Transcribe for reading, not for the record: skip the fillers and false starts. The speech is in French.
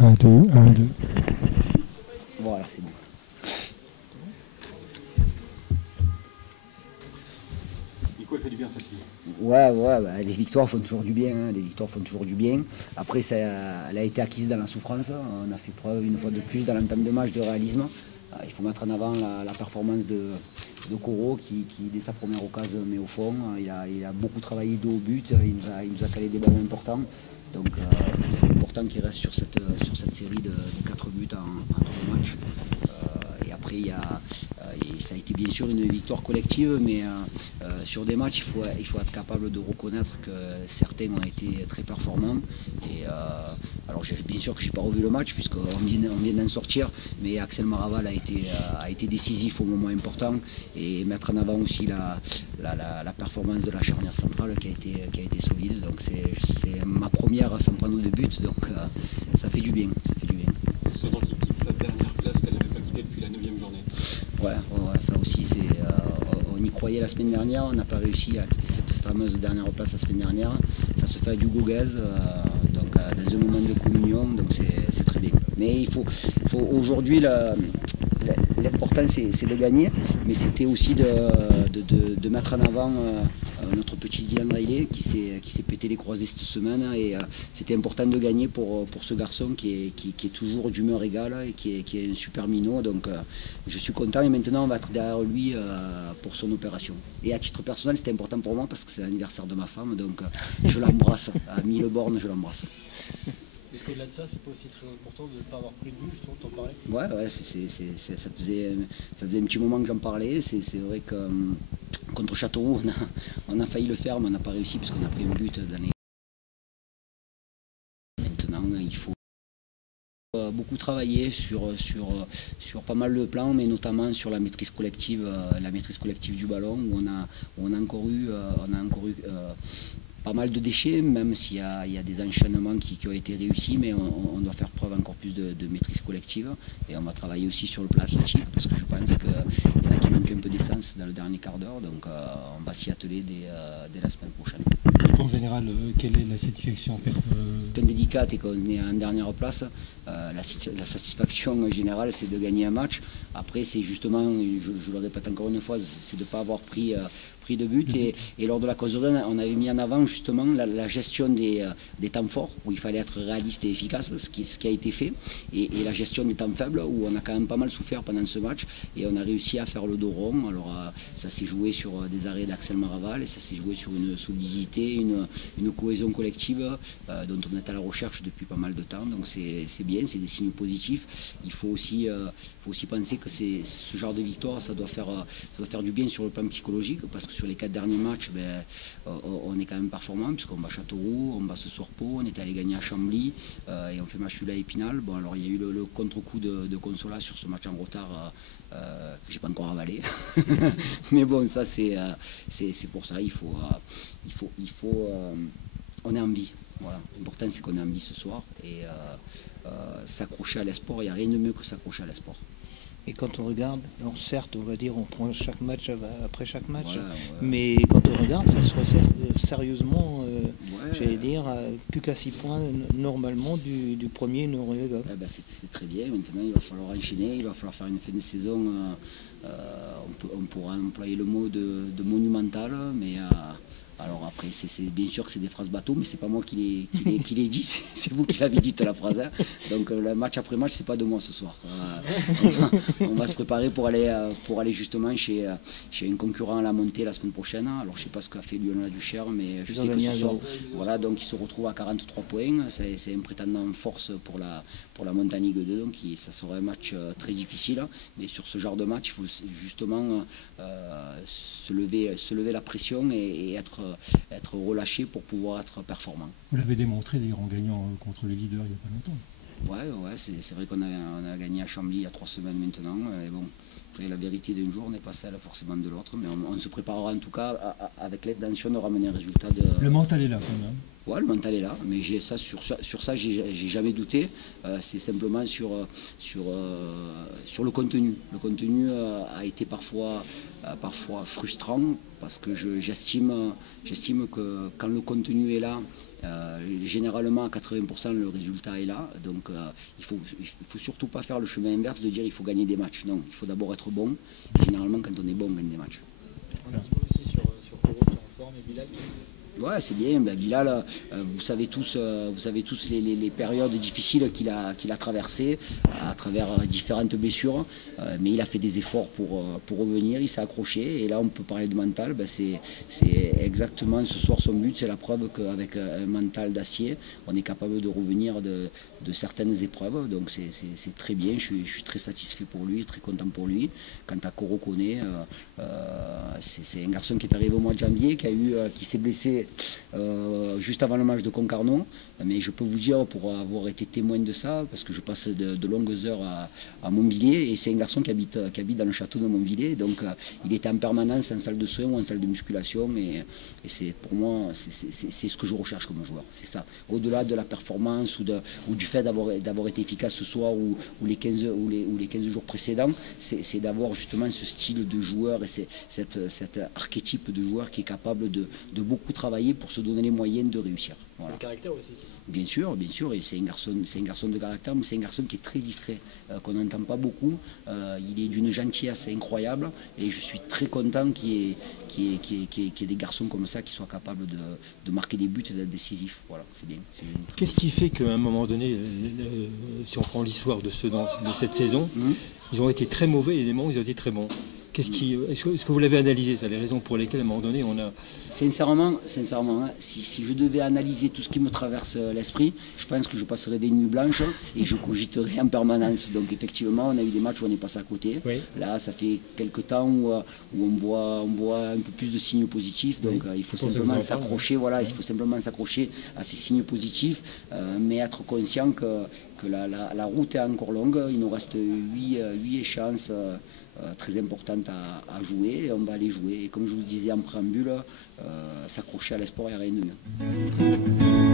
1, 2, 1, 2. Voilà, c'est bon. Nico, elle fait du bien celle-ci. Ouais, bah, les victoires font toujours du bien. Les victoires font toujours du bien. Après, elle a été acquise dans la souffrance. On a fait preuve une fois de plus dans l'entame de match de réalisme. Il faut mettre en avant la performance de Koro qui, dès sa première occasion, met au fond. Il a beaucoup travaillé dos au but. Il nous a calé des ballons importants. Donc c'est important qu'il reste sur cette série de 4 buts en 3 matchs. Et après, ça a été bien sûr une victoire collective, mais sur des matchs, il faut être capable de reconnaître que certains ont été très performants. Et, alors bien sûr que je n'ai pas revu le match puisqu'on vient d'en sortir, mais Axel Maraval a été décisif au moment important et mettre en avant aussi la performance de la charnière centrale qui a été solide. Donc c'est ma première sans prendre de but, donc ça fait du bien. Cependant qu'il quitte sa dernière place qu'elle n'avait pas quittée depuis la 9e journée. Ouais, ça aussi on y croyait la semaine dernière, on n'a pas réussi à quitter cette fameuse dernière place la semaine dernière. Ça se fait à Hugo Gaz, donc dans un moment de communion, donc c'est très bien. Mais il faut aujourd'hui l'important c'est de gagner, mais c'était aussi de mettre en avant notre petit Dylan Riley qui s'est pété les croisés cette semaine et c'était important de gagner pour ce garçon qui est toujours d'humeur égale et qui est un super minot, donc je suis content et maintenant on va être derrière lui pour son opération. Et à titre personnel c'était important pour moi parce que c'est l'anniversaire de ma femme, donc je l'embrasse, à 1000 bornes je l'embrasse. Est-ce qu'au-delà de ça, c'est pas aussi très important de ne pas avoir pris de but, justement, t'en parlais? Ouais, ça faisait un petit moment que j'en parlais. C'est vrai que contre Châteauroux, on a failli le faire, mais on n'a pas réussi puisqu'on a pris un but dans les... Maintenant, il faut beaucoup travailler sur pas mal de plans, mais notamment sur la maîtrise collective du ballon, où on a encore eu pas mal de déchets, même s'il y a des enchaînements qui ont été réussis, mais on doit faire preuve encore plus de maîtrise collective. Et on va travailler aussi sur le plan athlétique, parce que je pense qu'il y en a qui manquent un peu d'essence dans le dernier quart d'heure, donc on va s'y atteler dès la semaine prochaine. En général, quelle est la satisfaction C'est délicate et qu'on est en dernière place. La satisfaction générale, c'est de gagner un match. Après, c'est justement, je le répète encore une fois, c'est de ne pas avoir pris de but. Et lors de la causerie, on avait mis en avant justement la gestion des temps forts, où il fallait être réaliste et efficace, ce qui a été fait. Et la gestion des temps faibles, où on a quand même pas mal souffert pendant ce match. Et on a réussi à faire le dos rond. Alors, ça s'est joué sur des arrêts d'Axel Maraval, et ça s'est joué sur une solidité, une cohésion collective dont on est à la recherche depuis pas mal de temps. Donc c'est bien, c'est des signes positifs. Il faut aussi penser que ce genre de victoire, ça doit faire du bien sur le plan psychologique, parce que sur les 4 derniers matchs, on est quand même performant, puisqu'on bat Châteauroux, on bat ce soir Pau, on est allé gagner à Chambly, et on fait match nul à Épinal. Bon, alors il y a eu le contre-coup de Consola sur ce match en retard que j'ai pas encore avalé. Mais bon, ça c'est pour ça, on est en vie. Voilà. L'important c'est qu'on est en vie ce soir et s'accrocher à l'espoir, il n'y a rien de mieux que s'accrocher à l'espoir. Et quand on regarde, alors certes, on va dire, on prend chaque match après chaque match, Voilà, mais quand on regarde, ça se resserre sérieusement, j'allais dire, plus qu'à 6 points normalement du premier non relégable. C'est très bien, maintenant il va falloir enchaîner, il va falloir faire une fin de saison, on pourra employer le mot de monumental, mais... alors après, bien sûr que c'est des phrases bateau, mais c'est pas moi qui les dit, c'est vous qui l'avez dit la phrase. Hein. Donc le match après match, c'est pas de moi ce soir. On va se préparer pour aller justement chez un concurrent à la montée la semaine prochaine. Alors je sais pas ce qu'a fait Lyon-la-Duchère, mais je sais que ce soir, voilà, donc il se retrouve à 43 points. C'est un prétendant en force pour la montée en Ligue 2, donc ça sera un match très difficile. Mais sur ce genre de match, il faut justement se lever la pression et être relâché pour pouvoir être performant. Vous l'avez démontré d'ailleurs en gagnant contre les leaders il n'y a pas longtemps. Ouais, c'est vrai qu'on a gagné à Chambly il y a 3 semaines maintenant. Et bon, après, la vérité d'un jour n'est pas celle forcément de l'autre, mais on se préparera en tout cas avec l'intention de ramener un résultat. Le mental est là quand même. Ouais, le mental est là, mais sur ça, j'ai jamais douté. C'est simplement sur le contenu. Le contenu a été parfois frustrant parce que j'estime que quand le contenu est là Généralement, à 80%, le résultat est là. Donc, il faut surtout pas faire le chemin inverse de dire il faut gagner des matchs. Non, il faut d'abord être bon. Et généralement, quand on est bon, on gagne des matchs. On a un petit peu aussi sur Koro qui est en forme et Bilal. Ouais, c'est bien. Ben, Bilal, vous savez tous les périodes difficiles qu'il a traversées à travers différentes blessures. Mais il a fait des efforts pour revenir, il s'est accroché. Et là, on peut parler de mental. Ben, c'est exactement ce soir son but. C'est la preuve qu'avec un mental d'acier, on est capable de revenir de certaines épreuves. Donc c'est très bien. Je suis très satisfait pour lui, très content pour lui. Quant à Koro Koné, c'est un garçon qui est arrivé au mois de janvier, qui s'est blessé juste avant le match de Concarneau. Mais je peux vous dire, pour avoir été témoin de ça, parce que je passe de longues heures à Montvilliers, et c'est un garçon qui habite dans le château de Montvilliers. Donc il était en permanence en salle de soins ou en salle de musculation. Et c'est pour moi, c'est ce que je recherche comme joueur. C'est ça. Au-delà de la performance ou du fait d'avoir été efficace ce soir ou les 15 jours précédents, c'est d'avoir justement ce style de joueur et cet archétype de joueur qui est capable de beaucoup travailler pour se donner les moyens de réussir. Voilà. Le caractère aussi. Bien sûr, et c'est un garçon de caractère, mais c'est un garçon qui est très discret, qu'on n'entend pas beaucoup. Il est d'une gentillesse incroyable et je suis très content qu'il y ait des garçons comme ça qui soient capables de marquer des buts et d'être décisifs. Voilà, c'est bien. Qu'est-ce qui fait qu'à un moment donné, si on prend l'histoire de cette saison, ils ont été très mauvais et les moments ils ont été très bons? Est-ce que vous l'avez analysé, ça, les raisons pour lesquelles à un moment donné on a... Sincèrement, hein, si je devais analyser tout ce qui me traverse l'esprit, je pense que je passerais des nuits blanches et je cogiterais en permanence. Donc effectivement, on a eu des matchs où on est passé à côté. Oui. Là, ça fait quelques temps où on voit un peu plus de signes positifs. Donc il faut simplement s'accrocher. Voilà, il faut simplement s'accrocher à ces signes positifs, mais être conscient que la route est encore longue. Il nous reste 8 échéances très importantes à jouer et on va aller jouer. Et comme je vous disais en préambule, s'accrocher à l'espoir et à rien de mieux.